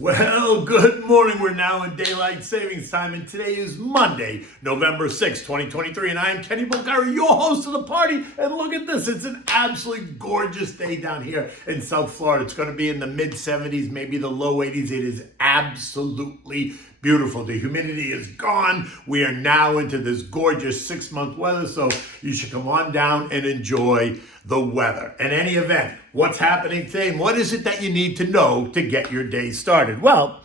Well, good morning. We're now in daylight savings time, and today is Monday, November 6, 2023, and I am Kenny Bulgari, your host of the party. And look at this. It's an absolutely gorgeous day down here in South Florida. It's going to be in the mid-70s, maybe the low 80s. It is absolutely beautiful. The humidity is gone. We are now into this gorgeous 6-month weather, so you should come on down and enjoy the weather. In any event, what's happening today, and what is it that you need to know to get your day started? Well,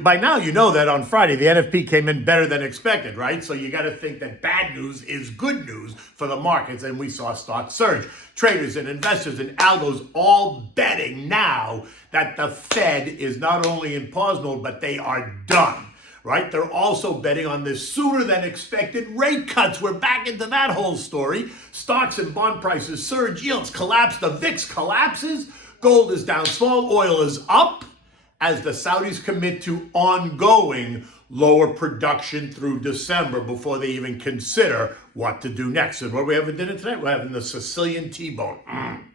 by now you know that on Friday, the NFP came in better than expected, right? So you got to think that bad news is good news for the markets, and we saw stocks surge. Traders and investors and algos all betting now that the Fed is not only in pause mode, but they are done. Right? They're also betting on this sooner than expected rate cuts. We're back into that whole story. Stocks and bond prices surge, yields collapse, the VIX collapses, gold is down small, oil is up as the Saudis commit to ongoing lower production through December before they even consider what to do next. And what are we having dinner tonight? We're having the Sicilian T-Bone.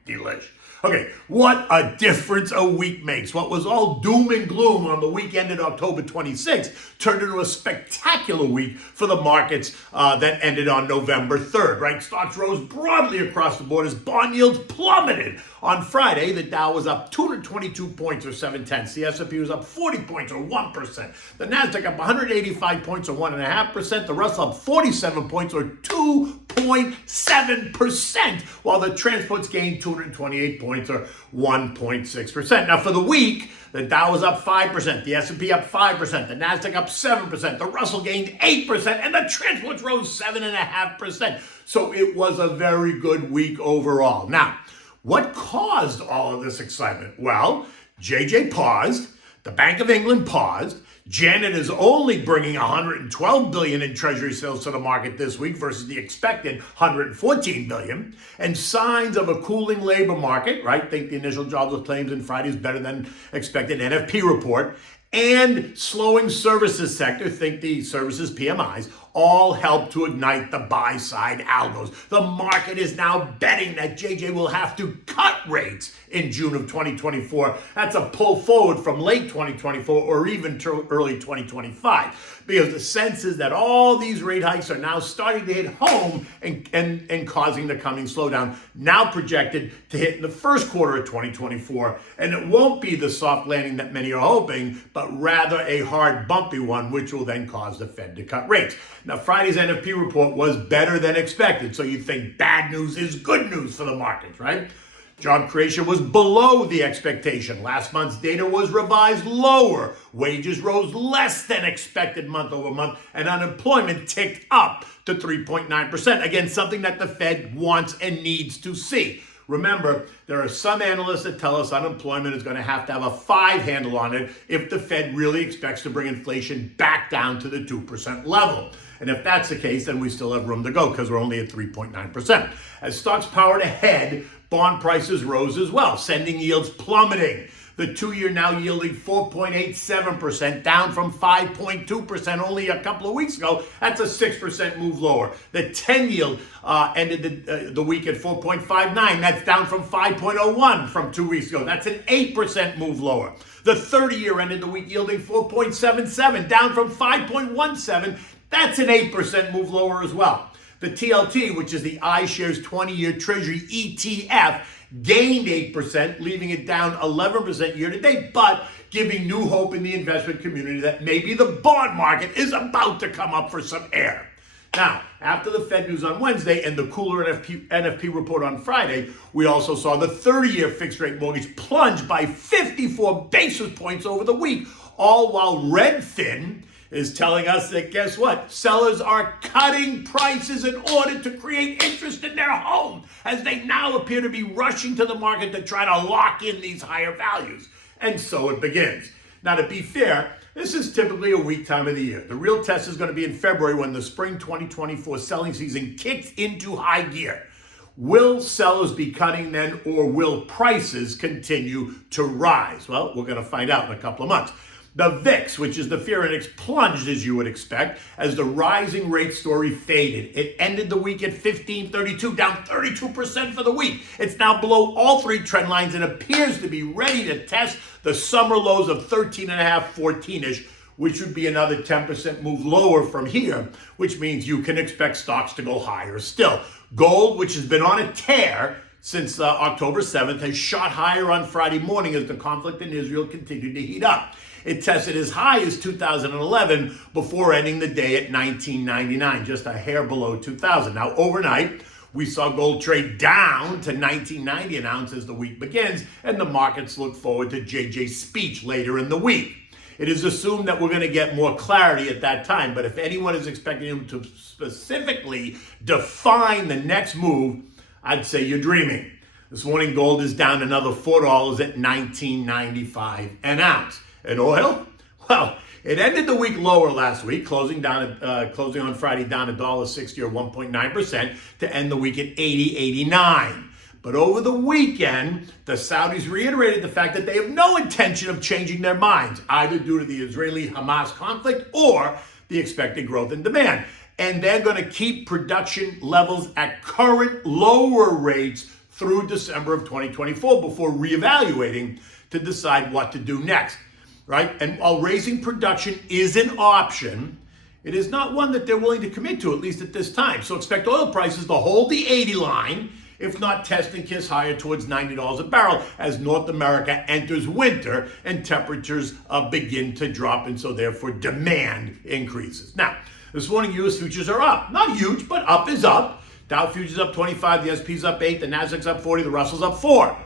Delish. Okay, what a difference a week makes. What was all doom and gloom on the week ended October 26th turned into a spectacular week for the markets that ended on November 3rd, right? Stocks rose broadly across the board as bond yields plummeted. On Friday, the Dow was up 222 points or 7/10. The S&P was up 40 points or 1%. The Nasdaq up 185 points or 1.5%. The Russell up 47 points or 2.7%, while the transports gained 228 points or 1.6%. Now for the week, the Dow was up 5%, the S&P up 5%, the Nasdaq up 7%, the Russell gained 8%, and the transports rose 7.5%. So it was a very good week overall. Now, what caused all of this excitement? Well, JJ paused, the Bank of England paused, Janet is only bringing $112 billion in treasury sales to the market this week versus the expected $114 billion, and signs of a cooling labor market, right? Think the initial jobless claims in Friday's better than expected NFP report, and slowing services sector, think the services PMIs, all help to ignite the buy-side algos. The market is now betting that JJ will have to cut rates in June of 2024. That's a pull forward from late 2024 or even to early 2025, because the sense is that all these rate hikes are now starting to hit home and causing the coming slowdown, now projected to hit in the first quarter of 2024. And it won't be the soft landing that many are hoping, but rather a hard, bumpy one, which will then cause the Fed to cut rates. Now, Friday's NFP report was better than expected, so you think bad news is good news for the markets, right? Job creation was below the expectation. Last month's data was revised lower. Wages rose less than expected month over month, and unemployment ticked up to 3.9%. Again, something that the Fed wants and needs to see. Remember, there are some analysts that tell us unemployment is going to have a 5 handle on it if the Fed really expects to bring inflation back down to the 2% level. And if that's the case, then we still have room to go because we're only at 3.9%. As stocks powered ahead, bond prices rose as well, sending yields plummeting. The 2-year now yielding 4.87%, down from 5.2% only a couple of weeks ago. That's a 6% move lower. The 10 yield ended the week at 4.59. That's down from 5.01 from 2 weeks ago. That's an 8% move lower. The 30-year ended the week yielding 4.77, down from 5.17. That's an 8% move lower as well. The TLT, which is the iShares 20-year Treasury ETF, gained 8%, leaving it down 11% year to date, but giving new hope in the investment community that maybe the bond market is about to come up for some air. Now, after the Fed news on Wednesday and the cooler NFP report on Friday, we also saw the 30-year fixed-rate mortgage plunge by 54 basis points over the week, all while Redfin is telling us that, guess what? Sellers are cutting prices in order to create interest in their home, as they now appear to be rushing to the market to try to lock in these higher values. And so it begins. Now, to be fair, this is typically a weak time of the year. The real test is going to be in February when the spring 2024 selling season kicks into high gear. Will sellers be cutting then, or will prices continue to rise? Well, we're going to find out in a couple of months. The VIX, which is the fear index, plunged as you would expect as the rising rate story faded. It ended the week at 1532, down 32% for the week. It's now below all three trend lines and appears to be ready to test the summer lows of 13.5, 14-ish, which would be another 10% move lower from here, which means you can expect stocks to go higher still. Gold, which has been on a tear since October 7th, has shot higher on Friday morning as the conflict in Israel continued to heat up. It tested as high as 2011 before ending the day at 1999, just a hair below 2000. Now, overnight, we saw gold trade down to 1990 an ounce as the week begins, and the markets look forward to JJ's speech later in the week. It is assumed that we're going to get more clarity at that time, but if anyone is expecting him to specifically define the next move, I'd say you're dreaming. This morning, gold is down another $4 at $19.95 an ounce. And oil? Well, it ended the week lower last week, closing on Friday down $1.60 or 1.9% to end the week at $80.89. But over the weekend, the Saudis reiterated the fact that they have no intention of changing their minds, either due to the Israeli-Hamas conflict or the expected growth in demand. And they're going to keep production levels at current lower rates through December of 2024 before reevaluating to decide what to do next, right? And while raising production is an option, it is not one that they're willing to commit to, at least at this time. So expect oil prices to hold the 80 line, if not test and kiss higher towards $90 a barrel as North America enters winter and temperatures begin to drop, and so therefore demand increases. Now, this morning U.S. futures are up. Not huge, but up is up. Dow futures up 25, the S&P's up 8, the Nasdaq's up 40, the Russell's up 4.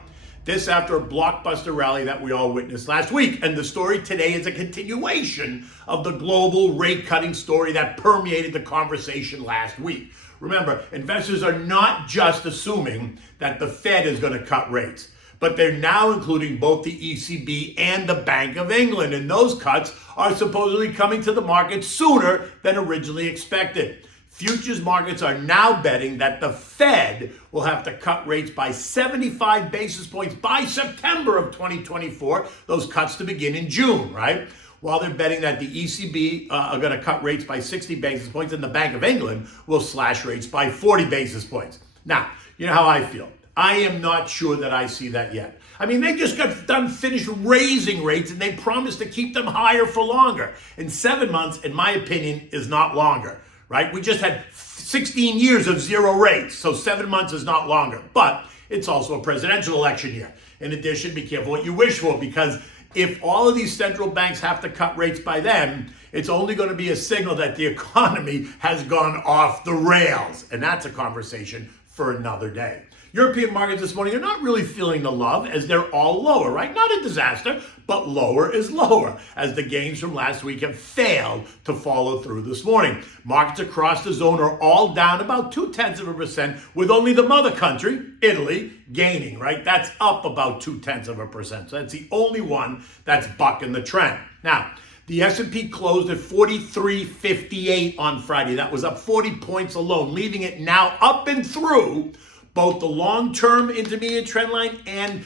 This after a blockbuster rally that we all witnessed last week. And the story today is a continuation of the global rate cutting story that permeated the conversation last week. Remember, investors are not just assuming that the Fed is going to cut rates, but they're now including both the ECB and the Bank of England. And those cuts are supposedly coming to the market sooner than originally expected. Futures markets are now betting that the Fed will have to cut rates by 75 basis points by September of 2024, those cuts to begin in June, right? While they're betting that the ECB are going to cut rates by 60 basis points and the Bank of England will slash rates by 40 basis points. Now, you know how I feel. I am not sure that I see that yet. I mean, they just got done finished raising rates and they promised to keep them higher for longer. And 7 months, in my opinion, is not longer, right? We just had 16 years of zero rates, so 7 months is not longer. But it's also a presidential election year. In addition, be careful what you wish for, because if all of these central banks have to cut rates by then, it's only going to be a signal that the economy has gone off the rails. And that's a conversation for another day. European markets this morning are not really feeling the love as they're all lower, right? Not a disaster, but lower is lower as the gains from last week have failed to follow through this morning. Markets across the zone are all down about 0.2%, with only the mother country, Italy, gaining, right? That's up about 0.2%. So that's the only one that's bucking the trend. Now, the S&P closed at 4358 on Friday. That was up 40 points alone, leaving it now up and through both the long-term intermediate trend line and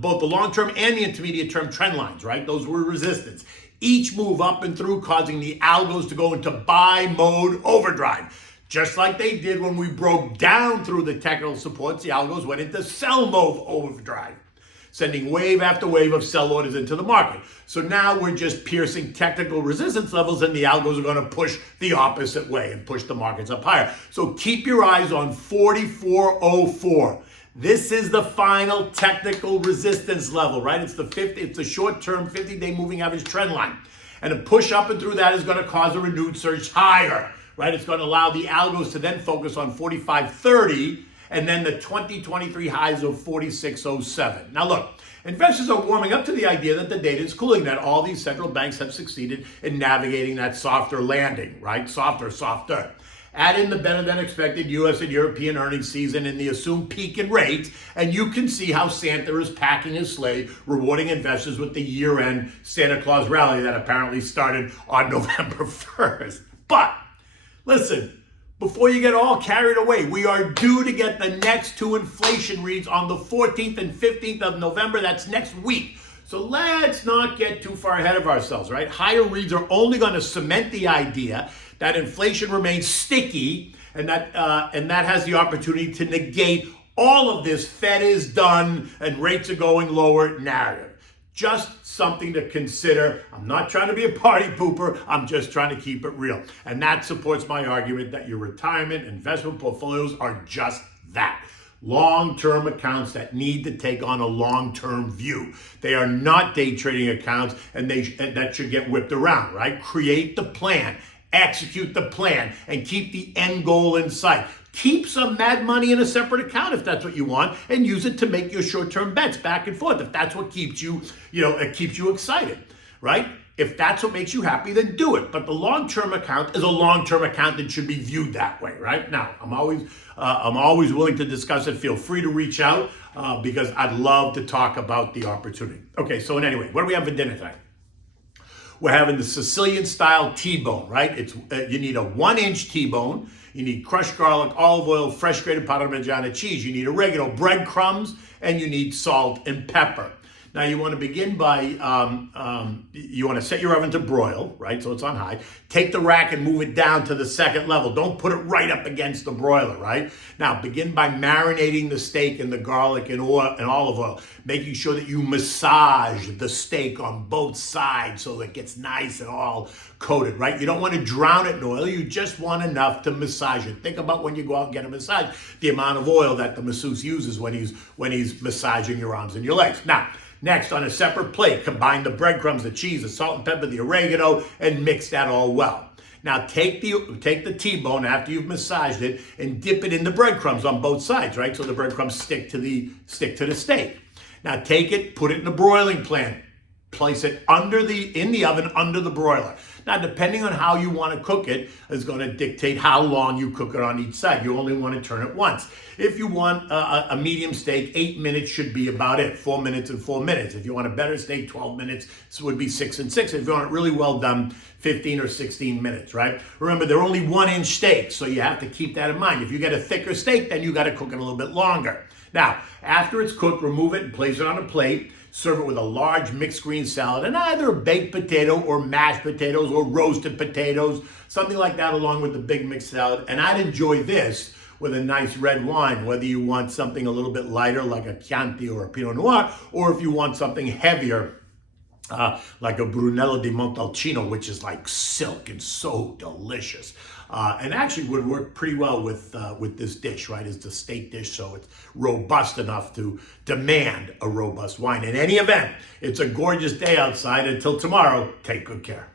both the long-term and the intermediate term trend lines, right? Those were resistance. Each move up and through causing the algos to go into buy mode overdrive. Just like they did when we broke down through the technical supports, the algos went into sell mode overdrive, sending wave after wave of sell orders into the market. So now we're just piercing technical resistance levels and the algos are going to push the opposite way and push the markets up higher. So keep your eyes on 4404. This is the final technical resistance level, right? It's the short-term 50-day moving average trend line. And a push up and through that is going to cause a renewed surge higher, right? It's going to allow the algos to then focus on 4530 and then the 2023 highs of 4607. Now look, investors are warming up to the idea that the data is cooling, that all these central banks have succeeded in navigating that softer landing, right? Softer. Add in the better than expected US and European earnings season and the assumed peak in rates, and you can see how Santa is packing his sleigh, rewarding investors with the year-end Santa Claus rally that apparently started on November 1st. But listen, before you get all carried away, we are due to get the next two inflation reads on the 14th and 15th of November. That's next week. So let's not get too far ahead of ourselves, right? Higher reads are only going to cement the idea that inflation remains sticky and that has the opportunity to negate all of this Fed is done and rates are going lower narrative. Just something to consider. I'm not trying to be a party pooper. I'm just trying to keep it real. And that supports my argument that your retirement investment portfolios are just that. Long-term accounts that need to take on a long-term view. They are not day trading accounts, and that should get whipped around, right? Create the plan, execute the plan, and keep the end goal in sight. Keep some mad money in a separate account if that's what you want, and use it to make your short-term bets back and forth if that's what keeps you, it keeps you excited, right? If that's what makes you happy, then do it. But the long-term account is a long-term account that should be viewed that way, right? Now, I'm always willing to discuss it. Feel free to reach out because I'd love to talk about the opportunity. Okay, so anyway, what do we have for dinner tonight? We're having the Sicilian-style T-Bone, right? You need a 1-inch T-bone. You need crushed garlic, olive oil, fresh grated Parmigiano cheese. You need oregano, breadcrumbs, and you need salt and pepper. Now you want to begin by, you want to set your oven to broil, right? So it's on high. Take the rack and move it down to the second level. Don't put it right up against the broiler, right? Now begin by marinating the steak in the garlic and oil and olive oil, making sure that you massage the steak on both sides so it gets nice and all coated, right? You don't want to drown it in oil. You just want enough to massage it. Think about when you go out and get a massage, the amount of oil that the masseuse uses when he's massaging your arms and your legs. Now, next, on a separate plate, combine the breadcrumbs, the cheese, the salt and pepper, the oregano, and mix that all well. Now take the T-bone after you've massaged it and dip it in the breadcrumbs on both sides, right? So the breadcrumbs stick to the steak. Now take it, put it in the broiling pan. Place it in the oven under the broiler. Now, depending on how you want to cook it is going to dictate how long you cook it on each side. You only want to turn it once. If you want a medium steak, 8 minutes should be about it. 4 minutes and 4 minutes. If you want a better steak, 12 minutes. This would be 6 and 6. If you want it really well done, 15 or 16 minutes, right? Remember, they're only 1-inch steaks, so you have to keep that in mind. If you get a thicker steak, then you got to cook it a little bit longer. Now, after it's cooked, remove it and place it on a plate. Serve it with a large mixed green salad and either a baked potato or mashed potatoes or roasted potatoes, something like that along with the big mixed salad. And I'd enjoy this with a nice red wine, whether you want something a little bit lighter like a Chianti or a Pinot Noir, or if you want something heavier like a Brunello di Montalcino, which is like silk and so delicious. And actually would work pretty well with this dish, right? It's a steak dish, so it's robust enough to demand a robust wine. In any event, it's a gorgeous day outside. Until tomorrow, take good care.